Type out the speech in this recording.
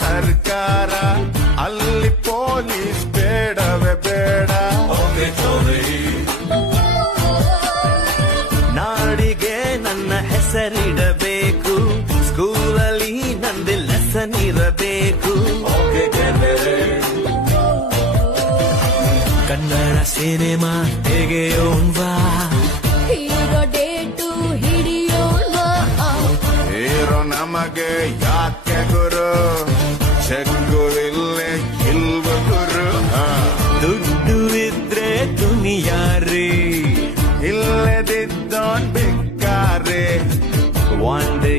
ಸರ್ಕಾರ ಅಲ್ಲಿ ಪೊಲೀಸ್ ಬೇಡವೇ ಬೇಡ. ನಾಡಿಗೆ ನನ್ನ ಹೆಸರಿಡಬೇಕು, ಸ್ಕೂಲಲ್ಲಿ ನಂದು ಲೆಸನ್ ಇರಬೇಕು. Kannada cinema ತೆಗೆಯೋಣ್ವಾ, hero date ಹಿಡಿಯೋಣ. Hero ನಮಗೆ ಯಾಕೆ ಗುರು, ಚೆಕ್ಕು ಇಲ್ಲೇ ಇಲ್ವ ಗುರು. ದುಡ್ಡು ಇದ್ರೆ ದುನಿಯಾರಿ, ಇಲ್ಲದಿದ್ದೋನ್ ಬೇಕಾರೆ. ಒಂದು